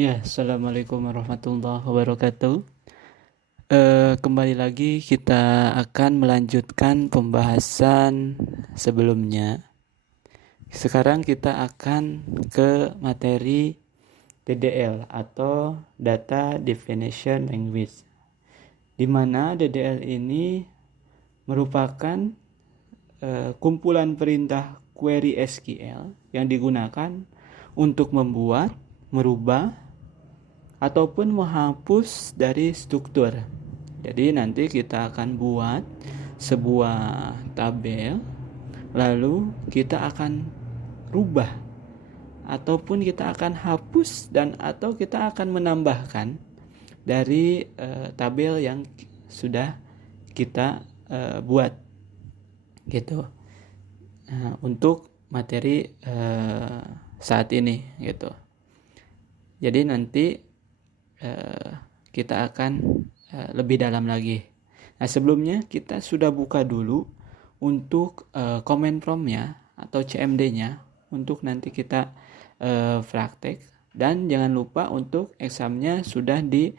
Ya, Assalamualaikum warahmatullahi wabarakatuh. Kembali lagi kita akan melanjutkan pembahasan sebelumnya. Sekarang kita akan ke materi DDL atau Data Definition Language, di mana DDL ini merupakan kumpulan perintah query SQL yang digunakan untuk membuat, merubah, ataupun menghapus dari struktur. Jadi nanti kita akan buat sebuah tabel, lalu kita akan rubah ataupun kita akan hapus dan atau kita akan menambahkan dari tabel yang sudah kita buat gitu. Nah, untuk materi saat ini gitu. Jadi nanti kita akan lebih dalam lagi. Nah, sebelumnya kita sudah buka dulu untuk command prompt-nya atau CMD-nya untuk nanti kita praktek, dan jangan lupa untuk examnya sudah di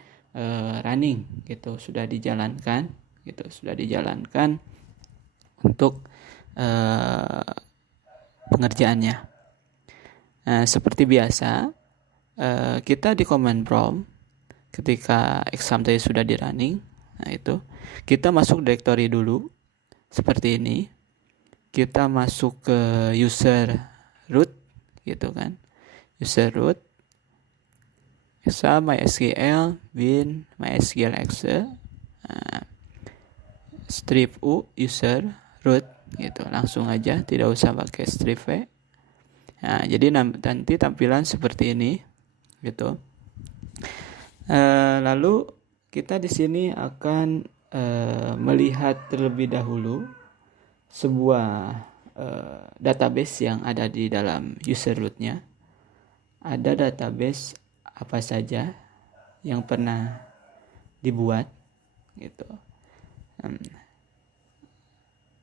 running gitu, sudah dijalankan gitu, sudah dijalankan untuk pengerjaannya. Nah, seperti biasa kita di command prompt ketika exam tadi sudah di running, nah itu kita masuk directory dulu seperti ini. Kita masuk ke user root gitu kan, user root exam mysql bin mysql exe, nah, strip u user root gitu, langsung aja tidak usah pakai strip v. Nah, jadi nanti tampilan seperti ini gitu. Lalu kita di sini akan melihat terlebih dahulu sebuah database yang ada di dalam user root-nya. Ada database apa saja yang pernah dibuat gitu.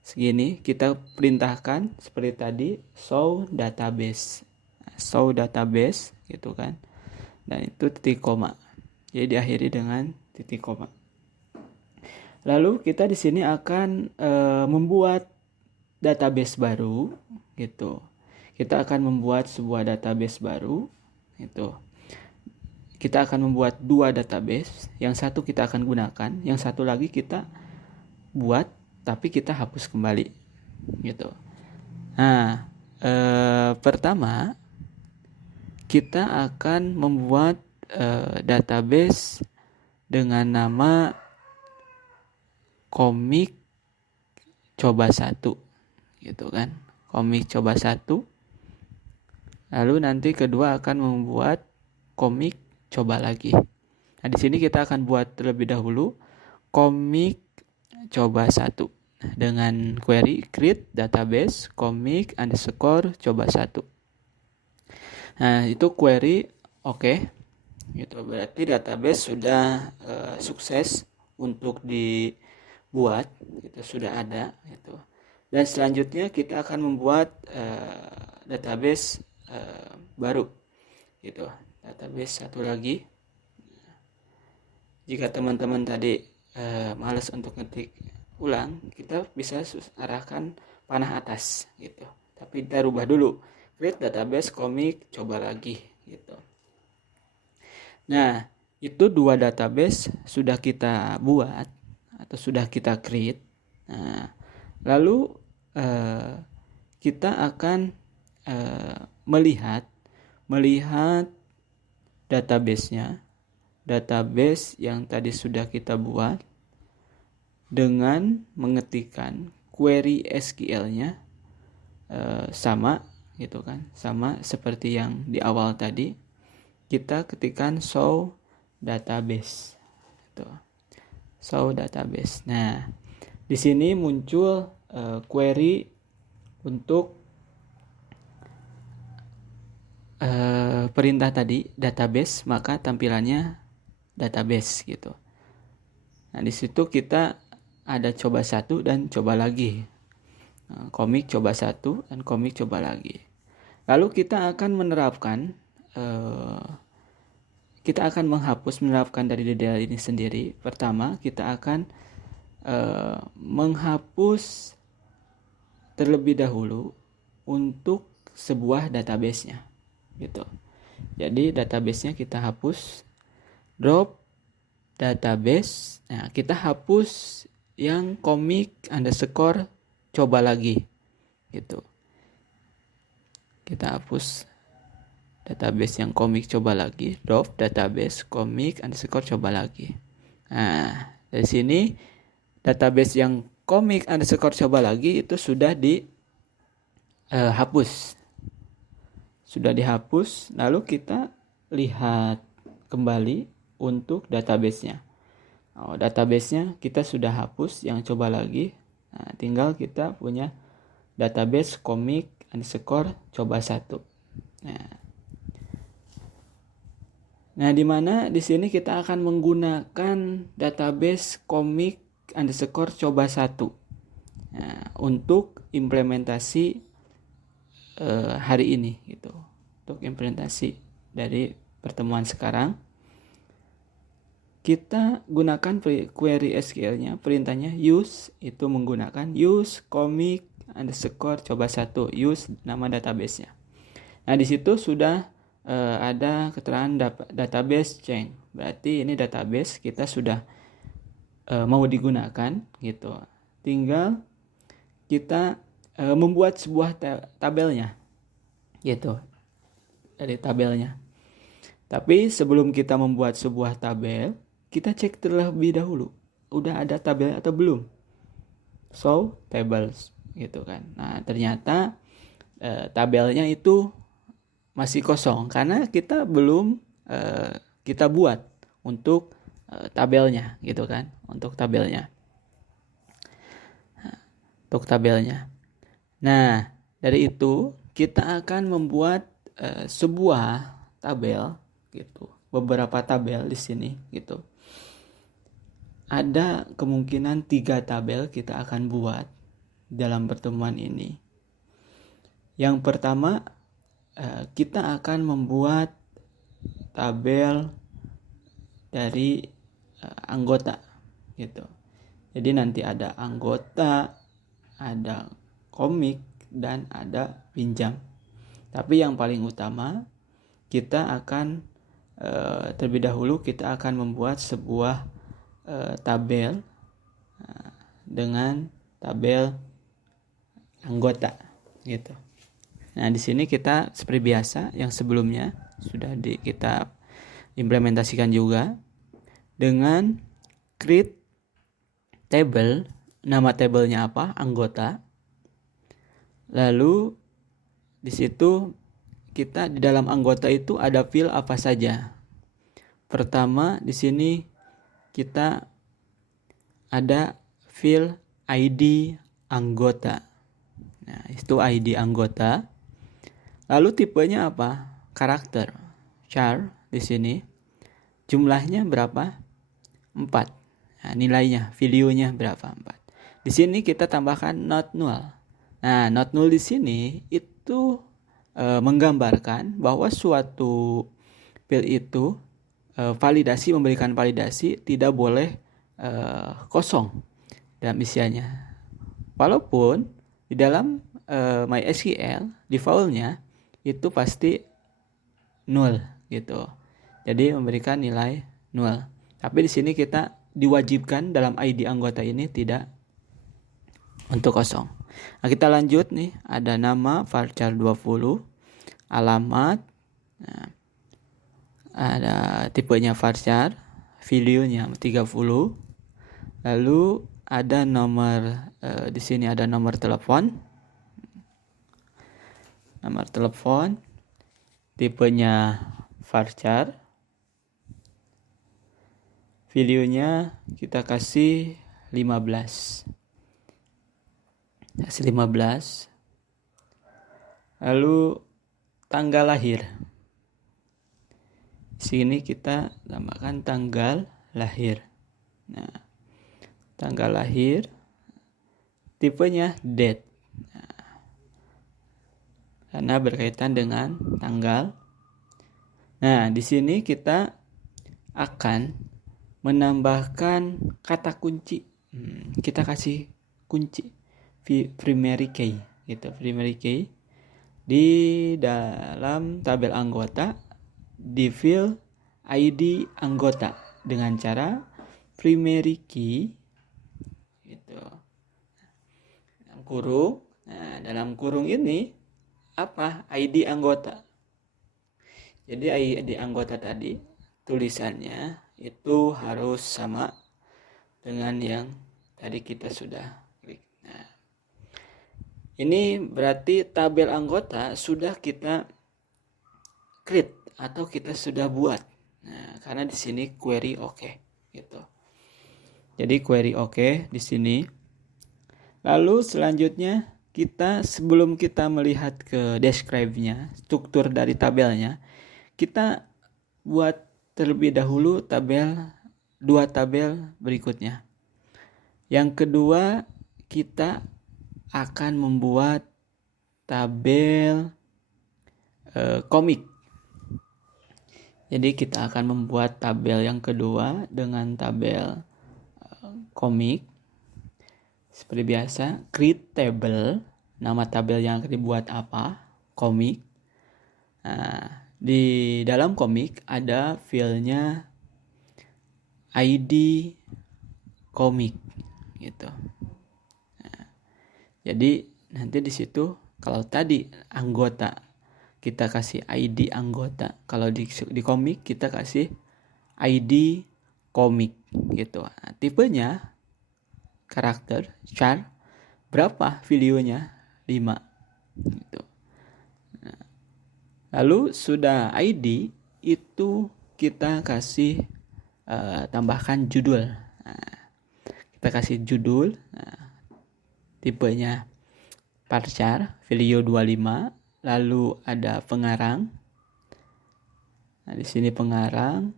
Segini kita perintahkan seperti tadi show database gitu kan, dan itu titik koma. Jadi diakhiri dengan titik koma. Lalu kita di sini akan membuat database baru gitu. Kita akan membuat sebuah database baru gitu. Kita akan membuat dua database, yang satu kita akan gunakan, yang satu lagi kita buat tapi kita hapus kembali gitu. Nah, pertama kita akan membuat database dengan nama komik coba 1 gitu kan, komik coba 1. Lalu nanti kedua akan membuat komik coba lagi. Nah, di sini kita akan buat terlebih dahulu komik coba 1 dengan query create database komik underscore coba 1. Nah, itu query oke. Gitu, berarti database sudah sukses untuk dibuat, gitu, sudah ada gitu. Dan selanjutnya kita akan membuat database baru gitu, database satu lagi. Jika teman-teman tadi malas untuk ngetik ulang, kita bisa arahkan panah atas gitu, tapi kita rubah dulu create database komik coba lagi gitu. Nah, itu dua database sudah kita buat atau sudah kita create. Nah, lalu kita akan melihat database-nya, database yang tadi sudah kita buat, dengan mengetikkan query SQL-nya sama gitu kan, sama seperti yang di awal tadi. Kita ketikkan show database gitu. Show database. Nah, di sini muncul query untuk perintah tadi database, maka tampilannya database gitu. Nah, di situ kita ada coba 1 dan coba lagi. Komik coba 1 dan komik coba lagi. Lalu kita akan menerapkan kita akan menerapkan dari DDL ini sendiri. Pertama, kita akan menghapus terlebih dahulu untuk sebuah database-nya gitu. Jadi database-nya kita hapus, drop database. Nah, kita hapus yang komik underscore coba lagi gitu. Kita hapus database yang komik coba lagi, drop database komik underscore coba lagi. Nah, dari sini database yang komik underscore coba lagi itu sudah dihapus. Sudah dihapus, lalu kita lihat kembali untuk database-nya. Database-nya kita sudah hapus yang coba lagi. Nah, tinggal kita punya database komik underscore coba 1. Nah, di mana di sini kita akan menggunakan database komik underscore coba 1 untuk implementasi hari ini gitu. Untuk implementasi dari pertemuan sekarang, kita gunakan query SQL-nya, perintahnya use itu menggunakan use komik underscore coba 1, use nama database-nya. Nah, di situ sudah ada keterangan database change. Berarti ini database kita sudah mau digunakan gitu. Tinggal kita membuat sebuah tabelnya gitu, dari tabelnya. Tapi sebelum kita membuat sebuah tabel, kita cek terlebih dahulu udah ada tabel atau belum. Show tables gitu kan. Nah, ternyata tabelnya itu masih kosong karena kita belum kita buat untuk tabelnya gitu kan, untuk tabelnya. Nah, dari itu kita akan membuat sebuah tabel gitu, beberapa tabel di sini gitu. Ada kemungkinan 3 tabel kita akan buat dalam pertemuan ini. Yang pertama, kita akan membuat tabel dari anggota gitu. Jadi nanti ada anggota, ada komik, dan ada pinjam. Tapi yang paling utama, kita akan terlebih dahulu kita akan membuat sebuah tabel dengan tabel anggota gitu. Nah, di sini kita seperti biasa yang sebelumnya sudah kita implementasikan juga dengan create table. Nama tabelnya apa? Anggota. Lalu di situ kita di dalam anggota itu ada field apa saja. Pertama di sini kita ada field ID anggota. Nah, itu ID anggota. Lalu tipenya apa? Karakter. Char di sini. Jumlahnya berapa? 4. Nah, nilainya, videonya berapa? 4. Di sini kita tambahkan not null. Nah, not null di sini itu menggambarkan bahwa suatu field itu memberikan validasi tidak boleh kosong dalam isiannya. Walaupun di dalam MySQL default-nya itu pasti null gitu. Jadi memberikan nilai null. Tapi di sini kita diwajibkan dalam ID anggota ini tidak untuk kosong. Nah, kita lanjut nih, ada nama varchar 20, alamat, nah, ada tipenya varchar, videonya 30, lalu ada nomor di sini ada nomor telepon, tipenya varchar, videonya kita kasih 15. Lalu tanggal lahir. Di sini kita tambahkan tanggal lahir. Nah, tanggal lahir tipenya date. Nah, karena berkaitan dengan tanggal. Nah, di sini kita akan menambahkan kata kunci. Kita kasih kunci primary key gitu, primary key di dalam tabel anggota, di field ID anggota dengan cara primary key gitu. Dalam kurung. Nah, dalam kurung ini apa? ID anggota. Jadi ID anggota tadi tulisannya itu harus sama dengan yang tadi kita sudah klik. Nah, ini berarti tabel anggota sudah kita create atau kita sudah buat. Nah, karena di sini query oke gitu. Jadi query oke di sini. Lalu selanjutnya kita sebelum kita melihat ke describe-nya, struktur dari tabelnya, kita buat terlebih dahulu dua tabel berikutnya. Yang kedua, kita akan membuat tabel komik. Jadi kita akan membuat tabel yang kedua dengan tabel komik. Seperti biasa, create table, nama tabel yang akan dibuat apa? Komik. Nah, di dalam komik ada filenya ID komik gitu. Nah, jadi nanti di situ kalau tadi anggota kita kasih ID anggota, kalau di komik kita kasih ID komik gitu. Nah, tipenya karakter char berapa videonya 5 gitu. Lalu sudah ID itu kita kasih tambahkan judul. Nah, kita kasih judul. Nah, tipenya varchar video 25. Lalu ada pengarang. Nah, di sini pengarang.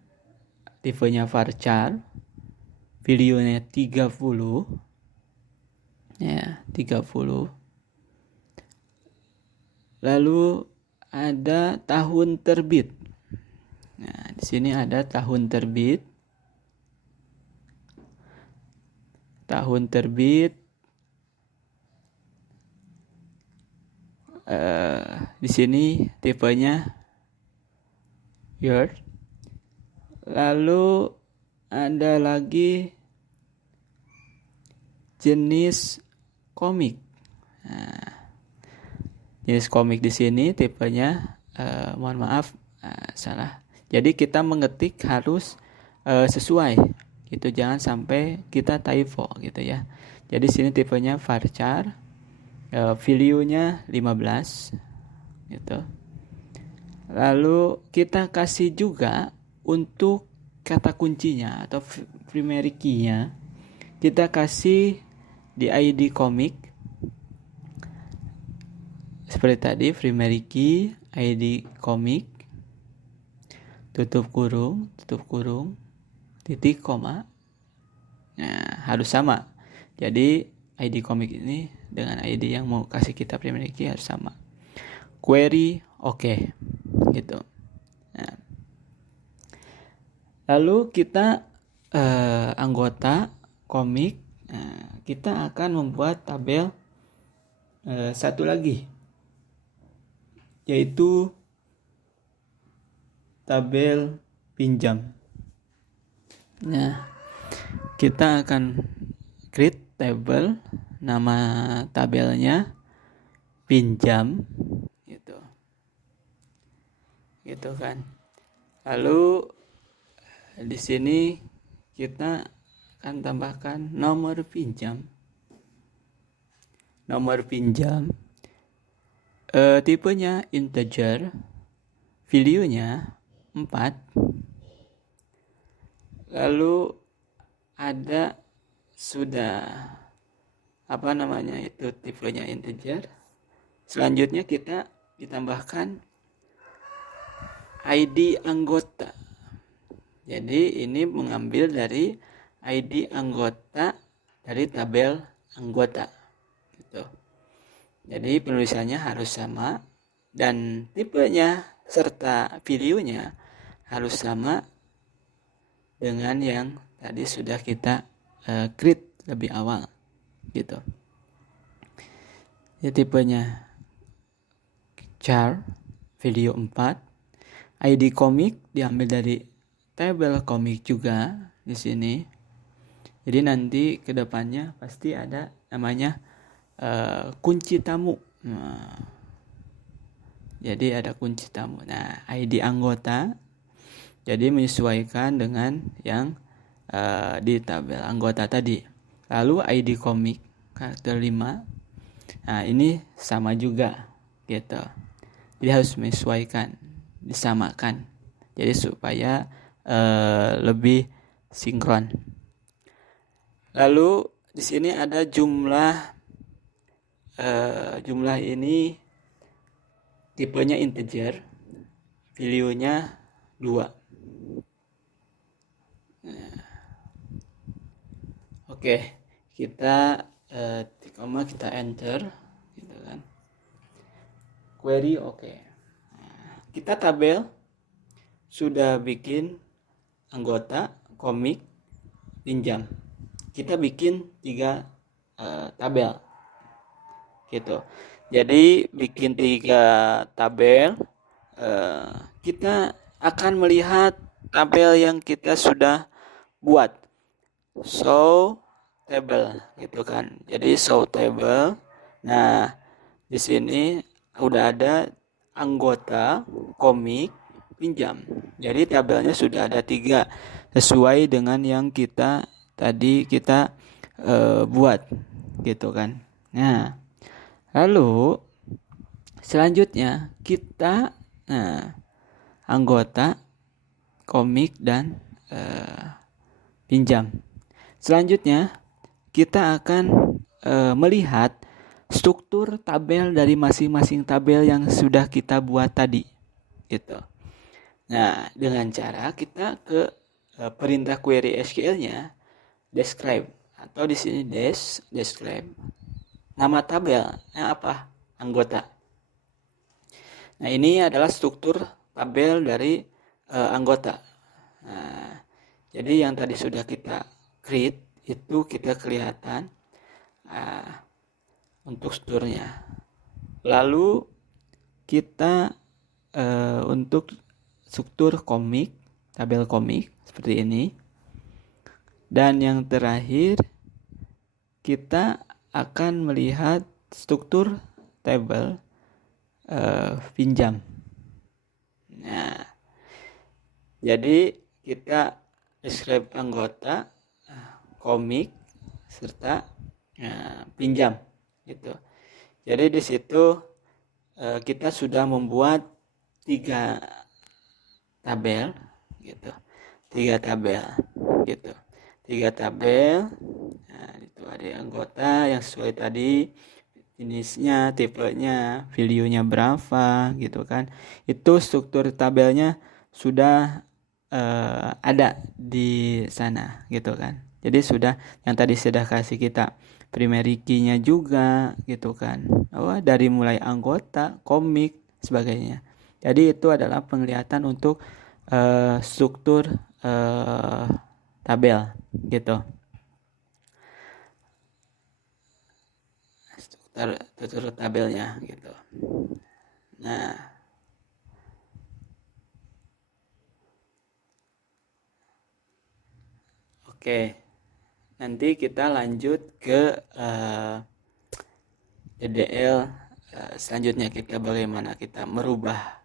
Tipenya varchar. Videonya 30. Ya, 30. Lalu ada tahun terbit. Nah, di sini ada tahun terbit. Tahun terbit. Di sini tipenya year. Lalu ada lagi jenis komik. Nah, jenis komik di sini tipenya mohon maaf salah. Jadi kita mengetik harus sesuai gitu, jangan sampai kita typo gitu ya. Jadi sini tipenya varchar, videonya 15 gitu. Lalu kita kasih juga untuk kata kuncinya atau primary key-nya, kita kasih di ID komik seperti tadi, primary key ID komik, tutup kurung, titik koma. Nah, harus sama. Jadi ID komik ini dengan ID yang mau kasih kita primary key harus sama. Query oke. Gitu. Nah, lalu kita anggota komik, kita akan membuat tabel satu lagi, yaitu tabel pinjam. Nah, kita akan create table, nama tabelnya pinjam gitu kan. Lalu di sini kita akan tambahkan nomor pinjam. Tipenya integer, videonya 4. Lalu ada sudah itu tipenya integer. Selanjutnya kita ditambahkan ID anggota. Jadi ini mengambil dari ID anggota dari tabel anggota gitu. Jadi penulisannya harus sama dan tipenya serta videonya harus sama dengan yang tadi sudah kita create lebih awal gitu. Ya, tipenya char video 4, ID komik diambil dari tabel komik juga di sini. Jadi nanti kedepannya pasti ada namanya kunci tamu. Nah, jadi ada kunci tamu. Nah, ID anggota jadi menyesuaikan dengan yang di tabel anggota tadi. Lalu ID komik karakter 5. Nah, ini sama juga gitu. Jadi harus menyesuaikan, disamakan. Jadi supaya lebih sinkron. Lalu di sini ada jumlah ini tipenya integer, value-nya 2. Oke, kita kita enter gitu kan. Query oke. Kita tabel sudah bikin anggota, komik, pinjam. Kita bikin 3 tabel gitu. Jadi bikin 3 tabel, kita akan melihat tabel yang kita sudah buat. Show table gitu kan. Jadi show table. Nah, di sini udah ada anggota, komik, pinjam. Jadi tabelnya sudah ada 3 sesuai dengan yang kita tadi buat gitu kan. Nah, lalu selanjutnya kita anggota, komik, dan pinjam. Selanjutnya kita akan melihat struktur tabel dari masing-masing tabel yang sudah kita buat tadi gitu. Nah, dengan cara kita ke perintah query SQL-nya describe, atau di sini describe nama tabelnya apa? Anggota. Nah, ini adalah struktur tabel dari anggota. Nah, jadi yang tadi sudah kita create itu kita kelihatan untuk strukturnya. Lalu kita untuk struktur komik, tabel komik seperti ini. Dan yang terakhir kita akan melihat struktur tabel pinjam. Nah, jadi kita describe anggota, komik, serta pinjam gitu. Jadi di situ kita sudah membuat 3 tabel gitu. 3 tabel gitu. 3 tabel. Nah, itu ada anggota yang sesuai tadi, jenisnya, tipenya, value-nya berapa gitu kan. Itu struktur tabelnya sudah ada di sana gitu kan. Jadi sudah yang tadi sudah kasih kita primary key-nya juga gitu kan. Dari mulai anggota, komik, sebagainya. Jadi itu adalah penglihatan untuk struktur tabel gitu. Struktur tabelnya gitu. Nah, oke. Nanti kita lanjut ke DDL selanjutnya, kita bagaimana kita merubah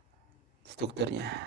strukturnya.